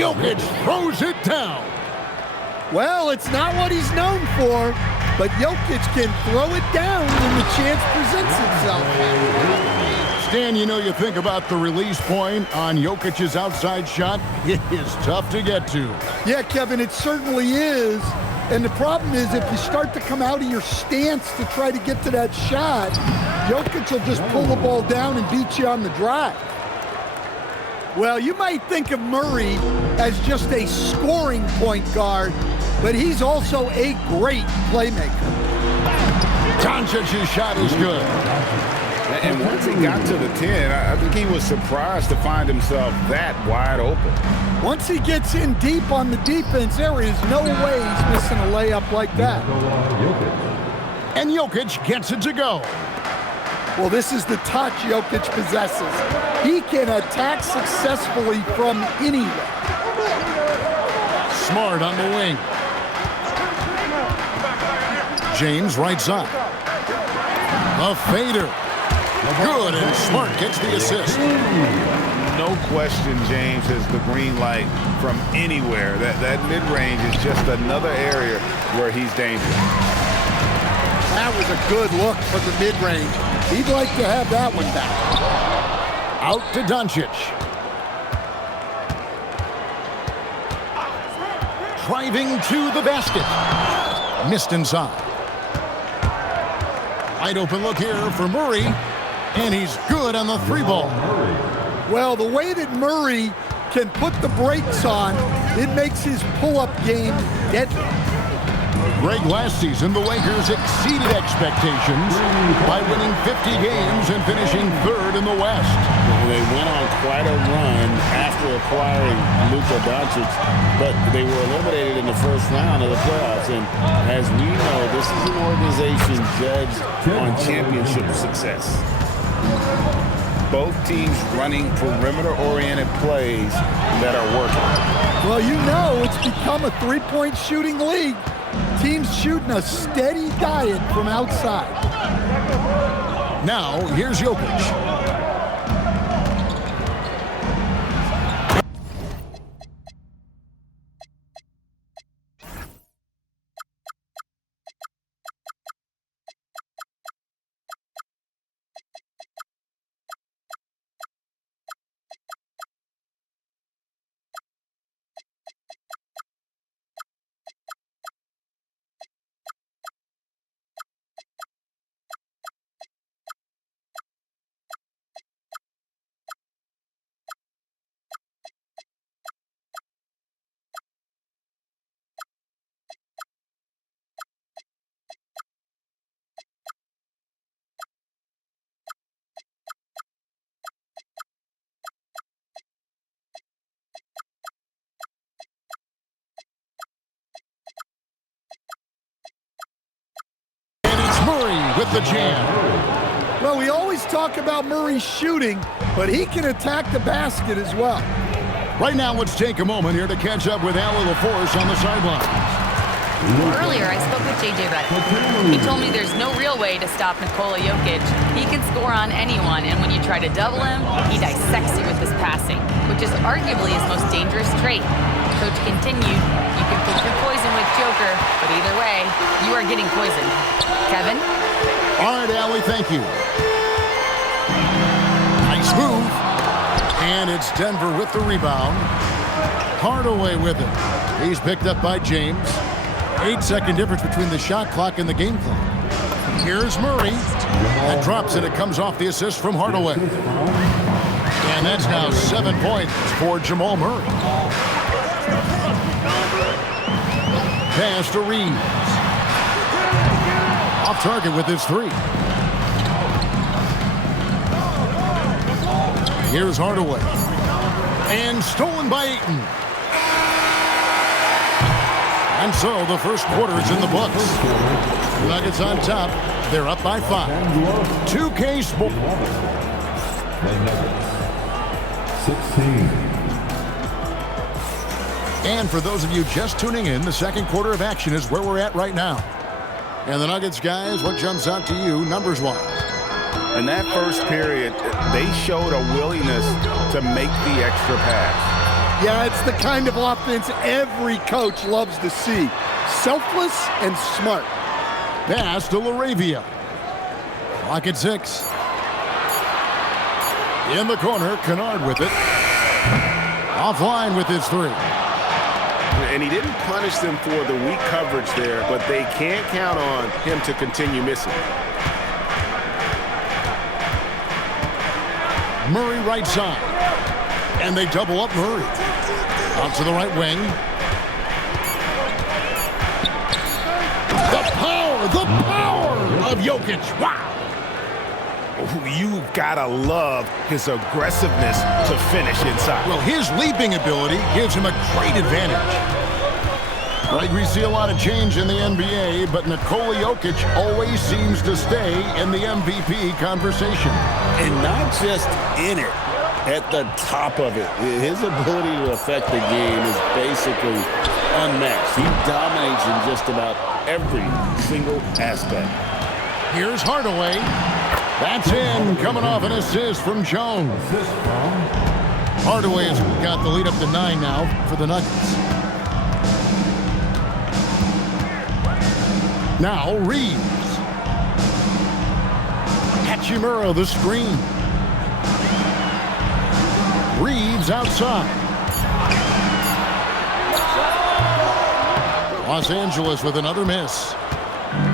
Jokic throws it down. Well, it's not what he's known for, but Jokic can throw it down when the chance presents itself. Stan, you think about the release point on Jokic's outside shot. It is tough to get to. Yeah, Kevin, it certainly is. And the problem is if you start to come out of your stance to try to get to that shot, Jokic will just pull the ball down and beat you on the drive. Well, you might think of Murray as just a scoring point guard, but he's also a great playmaker. Doncic's shot is good. And once he got to the 10, I think he was surprised to find himself that wide open. Once he gets in deep on the defense, there is no way he's missing a layup like that. And Jokic gets it to go. Well, this is the touch Jokic possesses. He can attack successfully from anywhere. Smart on the wing. James right side. A fader. Good, and Smart gets the assist. No question James has the green light from anywhere. That mid-range is just another area where he's dangerous. That was a good look for the mid-range. He'd like to have that one back. Out to Doncic. Driving to the basket. Missed inside. Wide open look here for Murray. And he's good on the three ball. Well, the way that Murray can put the brakes on, it makes his pull-up game deadly. Greg, last season, the Lakers exceeded expectations by winning 50 games and finishing third in the West. They went on quite a run after acquiring Luka Doncic, but they were eliminated in the first round of the playoffs. And as we know, this is an organization judged on championship success. Both teams running perimeter-oriented plays that are working. Well, it's become a three-point shooting league. Teams shooting a steady diet from outside. Now, here's Jokic. Murray with the jam. Well, we always talk about Murray shooting, but he can attack the basket as well. Right now, let's take a moment here to catch up with Allie LaForce on the sideline. Earlier, I spoke with J.J. Redick. He told me there's no real way to stop Nikola Jokic. He can score on anyone, and when you try to double him, he dissects you with his passing, which is arguably his most dangerous trait. Coach continued, you can pick your poison with Joker, but either way, you are getting poisoned. Kevin? All right, Allie, thank you. Nice move. And it's Denver with the rebound. Hardaway with it. He's picked up by James. 8-second difference between the shot clock and the game clock. Here's Murray. That drops and it comes off the assist from Hardaway. And that's now 7 points for Jamal Murray. Pass to Reeves. Off target with his three. Here's Hardaway. And stolen by Ayton. And so the first quarter is in the books. Nuggets on top. They're up by 5. 2K Sports. The Nuggets, 16. And for those of you just tuning in, the second quarter of action is where we're at right now. And the Nuggets, guys, what jumps out to you numbers-wise? In that first period, they showed a willingness to make the extra pass. Yeah, it's the kind of offense every coach loves to see. Selfless and smart. Pass to LaRavia. Clock at 6. In the corner, Kennard with it. Offline with his 3. And he didn't punish them for the weak coverage there, but they can't count on him to continue missing. Murray right side. And they double up Murray. Out to the right wing. The power of Jokic. Wow. You gotta love his aggressiveness to finish inside. Well, his leaping ability gives him a great advantage. Right, we see a lot of change in the NBA, but Nikola Jokic always seems to stay in the MVP conversation. And not just in it, at the top of it. His ability to affect the game is basically unmatched. He dominates in just about every single aspect. Here's Hardaway. That's in, coming off an assist from Jones. Hardaway has got the lead up to 9 now for the Nuggets. Now Reeves. Hachimura the screen. Reeves outside. Los Angeles with another miss.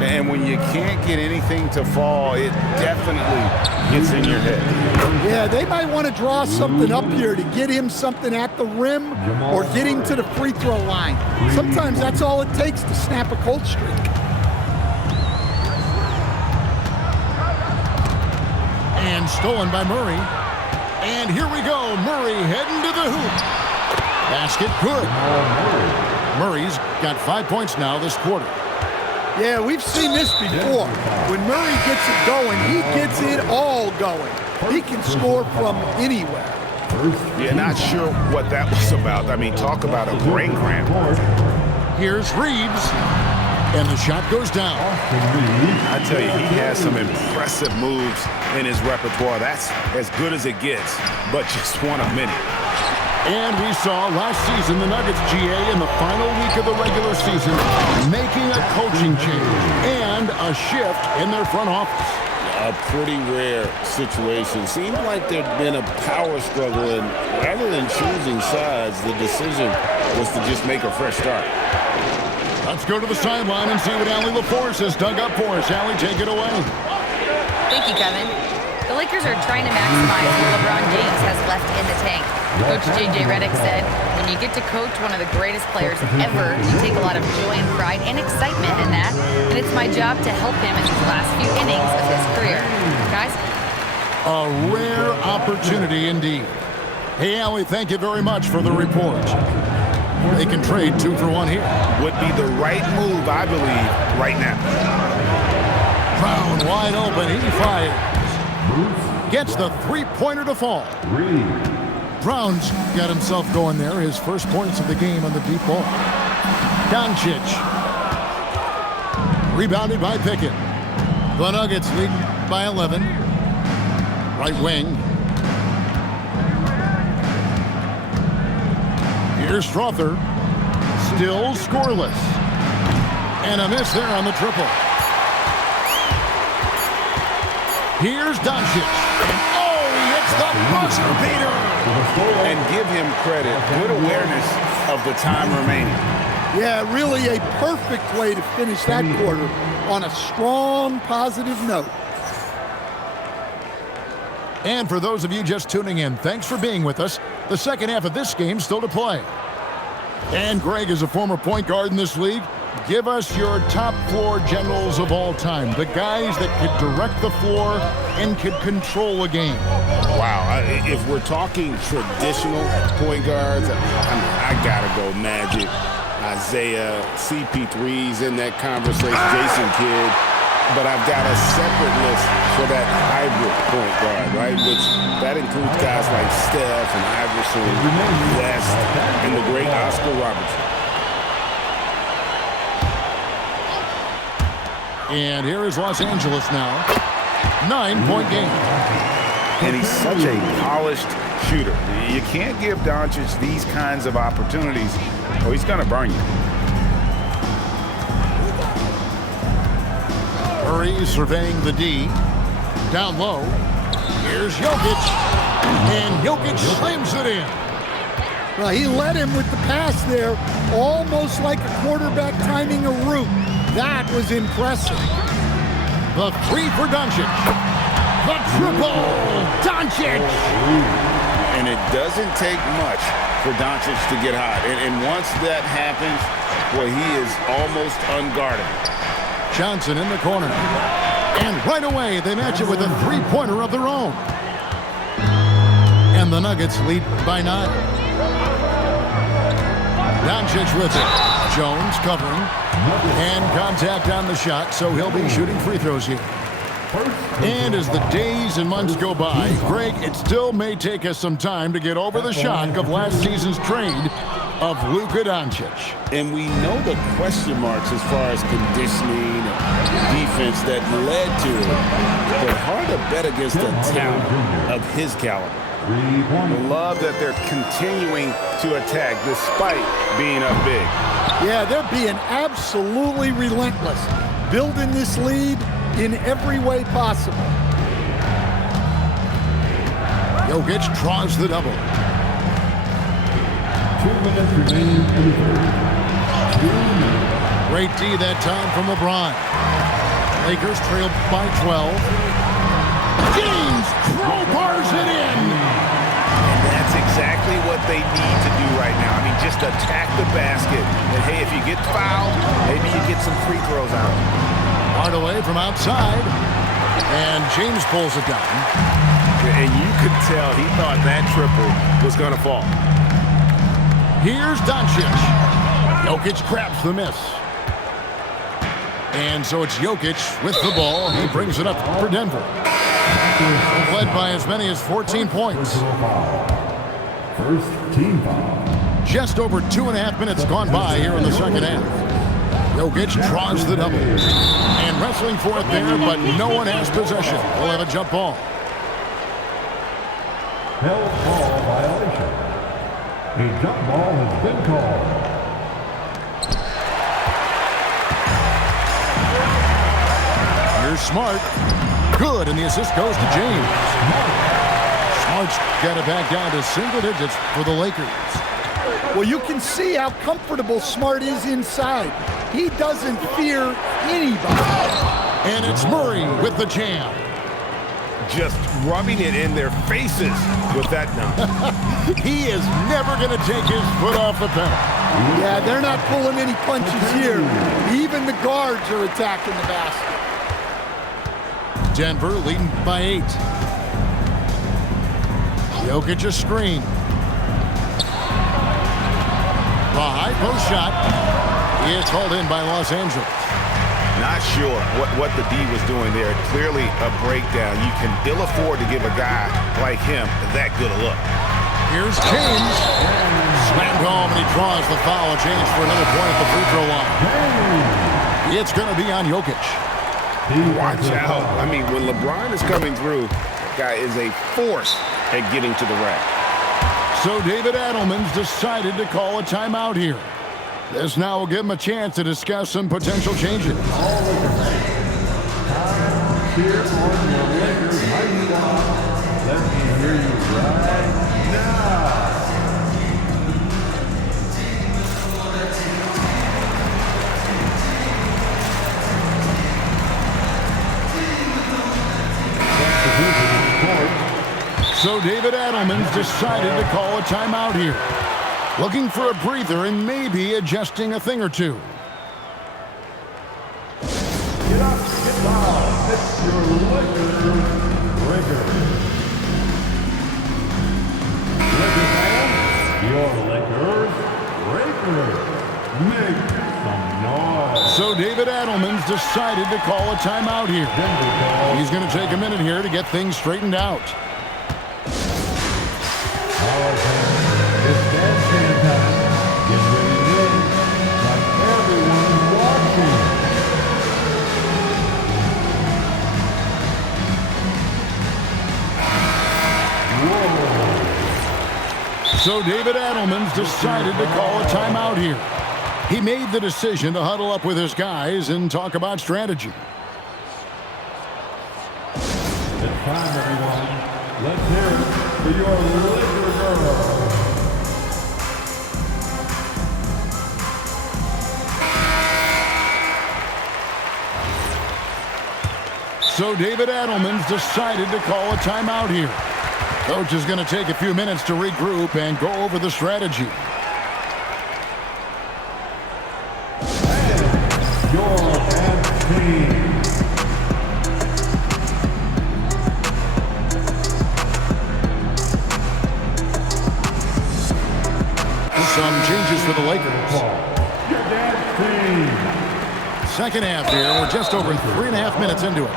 And when you can't get anything to fall, it definitely gets in your head. Yeah, they might want to draw something up here to get him something at the rim or get him to the free throw line. Sometimes that's all it takes to snap a cold streak. And stolen by Murray. And here we go. Murray heading to the hoop. Basket good. Murray's got 5 points now this quarter. Yeah, we've seen this before. When Murray gets it going, he gets it all going. He can score from anywhere. Yeah, not sure what that was about. I mean, talk about a brain cramp. Here's Reeves. And the shot goes down. I tell you, he has some impressive moves in his repertoire. That's as good as it gets, but just one a minute. And we saw last season the Nuggets, GA, in the final week of the regular season, making a coaching change and a shift in their front office. A pretty rare situation. Seemed like there'd been a power struggle, and rather than choosing sides, the decision was to just make a fresh start. Let's go to the sideline and see what Allie LaForce has dug up for us. Allie, take it away. Thank you, Kevin. The Lakers are trying to maximize what LeBron James has left in the tank. Coach J.J. Redick said, when you get to coach one of the greatest players ever, you take a lot of joy and pride and excitement in that, and it's my job to help him in these last few innings of his career. Guys? A rare opportunity indeed. Hey, Allie, thank you very much for the report. They can trade 2 for 1 here. Would be the right move, I believe, right now. Brown wide open. He fires. Gets the three-pointer to fall. Brown's got himself going there. His first points of the game on the deep ball. Doncic. Rebounded by Pickett. The Nuggets lead by 11. Right wing. Here's Strother. Still scoreless. And a miss there on the triple. Here's Doncic. Oh, he hits the buzzer beater. And give him credit. Good awareness of the time remaining. Yeah, really a perfect way to finish that quarter on a strong, positive note. And for those of you just tuning in, thanks for being with us. The second half of this game still to play. And Greg is a former point guard in this league. Give us your top floor generals of all time. The guys that could direct the floor and could control a game. Wow, if we're talking traditional point guards, I gotta go Magic, Isaiah, CP3's in that conversation, Jason Kidd. But I've got a separate list for that hybrid point guard, right? Which that includes guys like Steph and Iverson, West, and the great Oscar Robertson. And here is Los Angeles now. 9-point game. And he's such a polished shooter. You can't give Doncic these kinds of opportunities or he's going to burn you. Murray surveying the D. Down low. Here's Jokic. And Jokic slams it in. Well, he led him with the pass there, almost like a quarterback timing a route. That was impressive. The three for Doncic. The triple. Doncic. And it doesn't take much for Doncic to get hot. And once that happens, well, he is almost unguardable. Johnson in the corner. And right away, they match it with a three-pointer of their own. And the Nuggets lead by 9. Doncic with it. Jones covering. And contact on the shot, so he'll be shooting free throws here. And as the days and months go by, Greg, it still may take us some time to get over the shock of last season's trade of Luka Doncic. And we know the question marks as far as conditioning and defense that led to it. But hard to bet against a talent of his caliber. I love that they're continuing to attack despite being up big. Yeah, they're being absolutely relentless, building this lead in every way possible. Jokic draws the double. 2 minutes remaining in the third. 2 minutes. Great D that time from LeBron. Lakers trail by 12. James crowbars it in. And that's exactly what they need to do right now. I mean, just attack the basket. And hey, if you get fouled, maybe you get some free throws out. Hardaway from outside. And James pulls it down. And you could tell he thought that triple was going to fall. Here's Doncic. Jokic grabs the miss. And so it's Jokic with the ball. He brings it up for Denver. Led by as many as 14 points. First team foul. Just over 2.5 minutes gone by here in the second half. Jokic draws the double. And wrestling for it there, but no one has possession. We'll have a jump ball. Held ball violation. A jump ball has been called. Here's Smart. Good, and the assist goes to James. Smart's got it back down to single digits for the Lakers. Well, you can see how comfortable Smart is inside. He doesn't fear anybody. And it's Murray with the jam. Just rubbing it in their faces with that dunk. He is never going to take his foot off the pedal. Yeah, they're not pulling any punches here. Even the guards are attacking the basket. Denver leading by 8. Jokic a screen. The high post shot is called in by Los Angeles. Not sure what the D was doing there. Clearly a breakdown. You can ill afford to give a guy like him that good a look. Here's James. Slammed home, and he draws the foul. James for another point at the free throw line. It's going to be on Jokic. Watch out. I mean, when LeBron is coming through, guy is a force at getting to the rack. So David Adelman's decided to call a timeout here. This now will give him a chance to discuss some potential changes. All Lakers. Time here on the Lakers High Squad. Let me hear you right now. So David Adelman's decided to call a timeout here. Looking for a breather and maybe adjusting a thing or two. Get up, get down. It's your Lakers Breaker. Lakers fans, your Lakers Breaker. Make some noise. So David Adelman's decided to call a timeout here. He's going to take a minute here to get things straightened out. It's dance time. Get ready to dance like everyone's watching. Whoa. David Adelman's decided to call a timeout here. He made the decision to huddle up with his guys and talk about strategy. It's time, everyone. Let's hear it for your Laker girl. So David Adelman's decided to call a timeout here. Coach is going to take a few minutes to regroup and go over the strategy. Your head team. Some changes for the Lakers. Your dance team. Second half here. We're just over 3.5 minutes into it.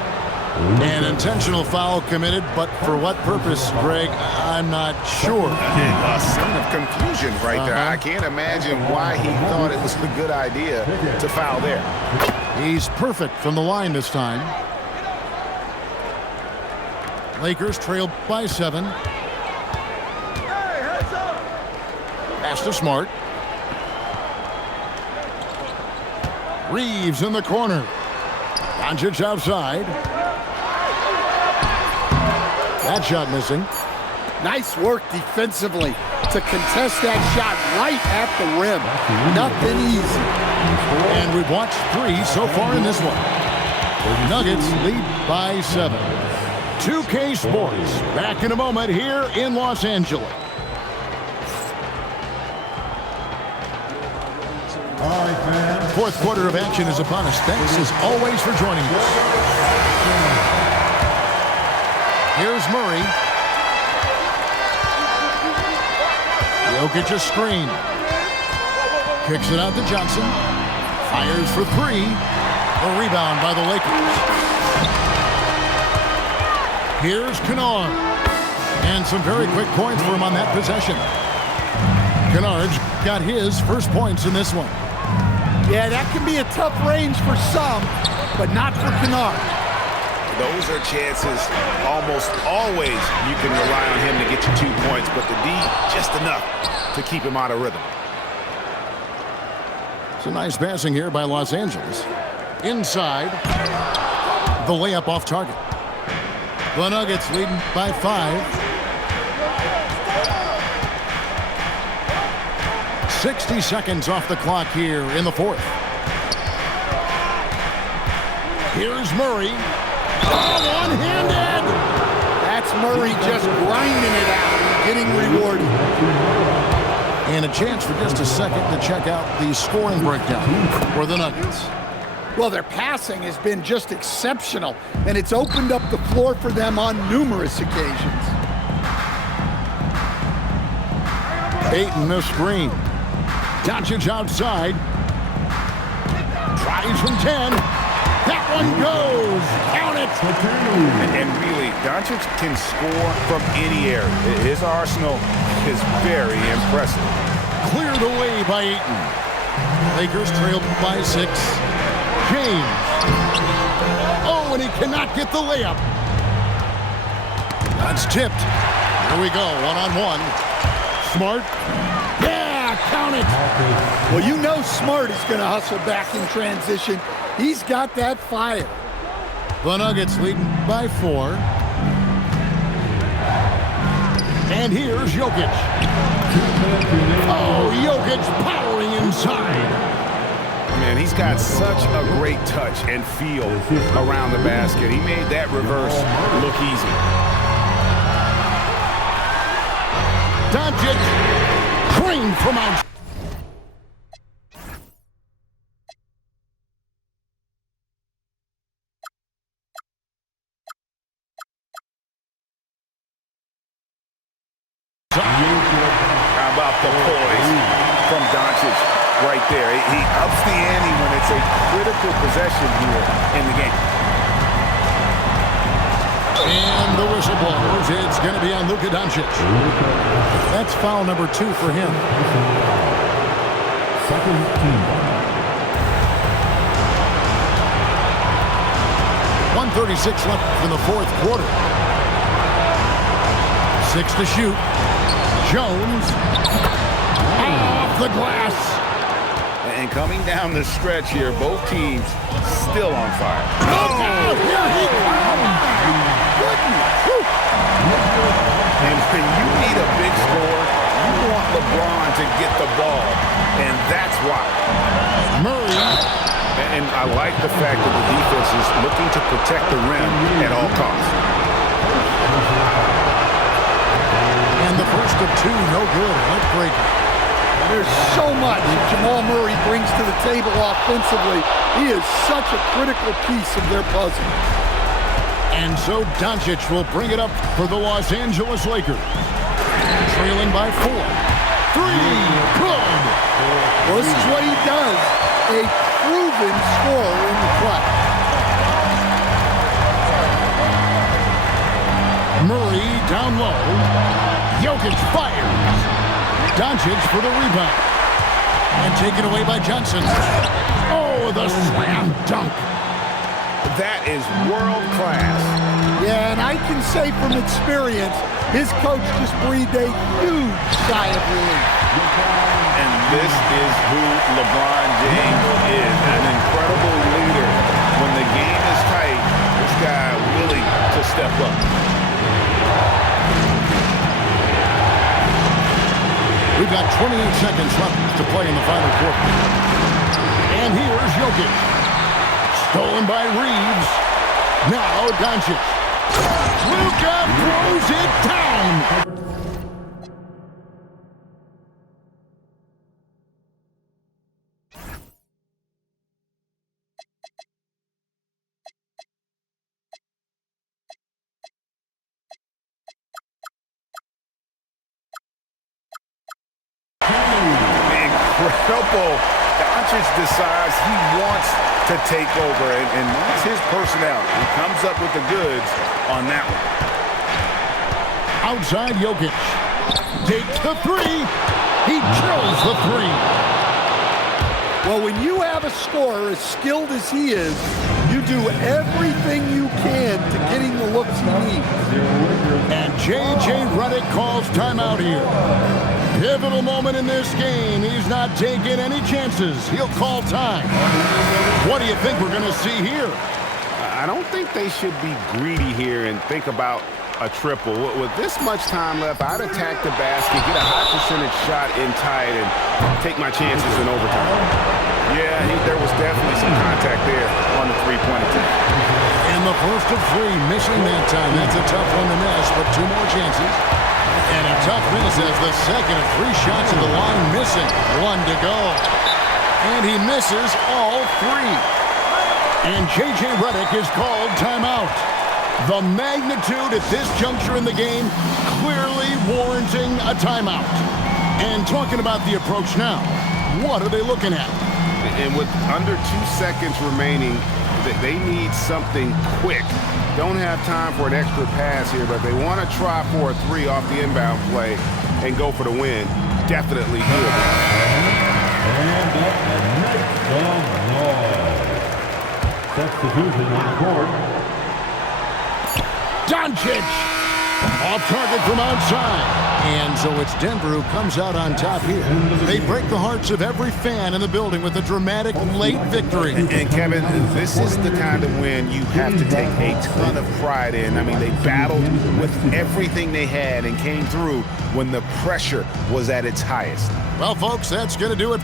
An intentional foul committed, but for what purpose, Greg, I'm not sure. A scene of confusion right there. I can't imagine why he thought it was a good idea to foul there. He's perfect from the line this time. Lakers trail by 7. Pass to Smart. Reeves in the corner. Doncic outside. That shot missing. Nice work defensively to contest that shot right at the rim. Nothing easy. And we've watched 3 so far in this one. Nuggets lead by 7. 2K Sports back in a moment here in Los Angeles. All right, fans. Fourth quarter of action is upon us. Thanks as always for joining us. Here's Murray. Jokic a screen. Kicks it out to Johnson. Fires for 3. A rebound by the Lakers. Here's Kennard. And some very quick points for him on that possession. Kennard's got his first points in this one. Yeah, that can be a tough range for some, but not for Kennard. Those are chances almost always you can rely on him to get you 2 points, but the D just enough to keep him out of rhythm. It's a nice passing here by Los Angeles. Inside, the layup off target. The Nuggets leading by 5. 60 seconds off the clock here in the fourth. Here's Murray. Oh, one-handed! That's Murray just grinding it out and getting rewarded. And a chance for just a second to check out the scoring breakdown for the Nuggets. Well, their passing has been just exceptional, and it's opened up the floor for them on numerous occasions. Ayton the screen. Doncic outside. Tries from 10. That one goes. Count it. And really, Doncic can score from any area. His arsenal is very impressive. Cleared away by Ayton. Lakers trailed by 6. James. Oh, and he cannot get the layup. That's tipped. Here we go, one-on-one. Smart. Yeah, count it. Well, you know Smart is going to hustle back in transition. He's got that fire. The Nuggets leading by 4. And here's Jokic. Oh, Jokic powering inside. Man, he's got such a great touch and feel around the basket. He made that reverse look easy. Doncic, clean from outside. How about the poise from Doncic right there? He ups the ante when it's a critical possession here in the game. And the whistle blows. It's going to be on Luka Doncic. That's foul number 2 for him. Second team. 1:36 left in the fourth quarter. 6 to shoot. Jones. Off the glass. And coming down the stretch here, both teams still on fire. Look out! Here he comes! And when you need a big score, you want LeBron to get the ball, and that's why. Murray. And I like the fact that the defense is looking to protect the rim at all costs. And the first of two, no good. Heartbreaker. There's so much that Jamal Murray brings to the table offensively. He is such a critical piece of their puzzle. And so Doncic will bring it up for the Los Angeles Lakers. Trailing by 4. 3. Good. Well, this is what he does. A proven scorer in the clutch. Murray down low. Jokic fires. Doncic for the rebound. And taken away by Johnson. Oh, the slam dunk. That is world class. Yeah, and I can say from experience, his coach just breathed a huge sigh of relief. And this is who LeBron James is, an incredible leader. When the game is tight, this guy willing to step up. We've got 28 seconds left to play in the final quarter. And here's Jokic. Stolen by Reeves. Now Doncic. Luka throws it down. Incredible. Doncic decides he wants to take over, and that's his personality. He comes up with the goods on that one. Outside Jokic. Takes the 3. He kills the 3. Well, when you have a scorer as skilled as he is, you do everything you can to get him the looks he needs. And J.J. Redick calls timeout here. Pivotal moment in this game. He's not taking any chances. He'll call time. What do you think we're going to see here? I don't think they should be greedy here and think about a triple. With this much time left, I'd attack the basket, get a high percentage shot in tight, and take my chances in overtime. Yeah, there was definitely some contact there on the three-point attempt. And the first of 3, missing that time. That's a tough one to miss, but 2 more chances. And a tough miss as the second of 3 shots at the line missing. 1 to go. And he misses all 3. And J.J. Redick is called timeout. The magnitude at this juncture in the game clearly warranting a timeout. And talking about the approach now, what are they looking at? And with under 2 seconds remaining, they need something quick. Don't have time for an extra pass here, but they want to try for a 3 off the inbound play and go for the win. Definitely good. And up next on Law. Substitution on the court. Doncic! Off target from outside. And so it's Denver who comes out on top here. They break the hearts of every fan in the building with a dramatic late victory. And Kevin, this is the kind of win you have to take a ton of pride in. I mean, they battled with everything they had and came through when the pressure was at its highest. Well, folks, that's going to do it.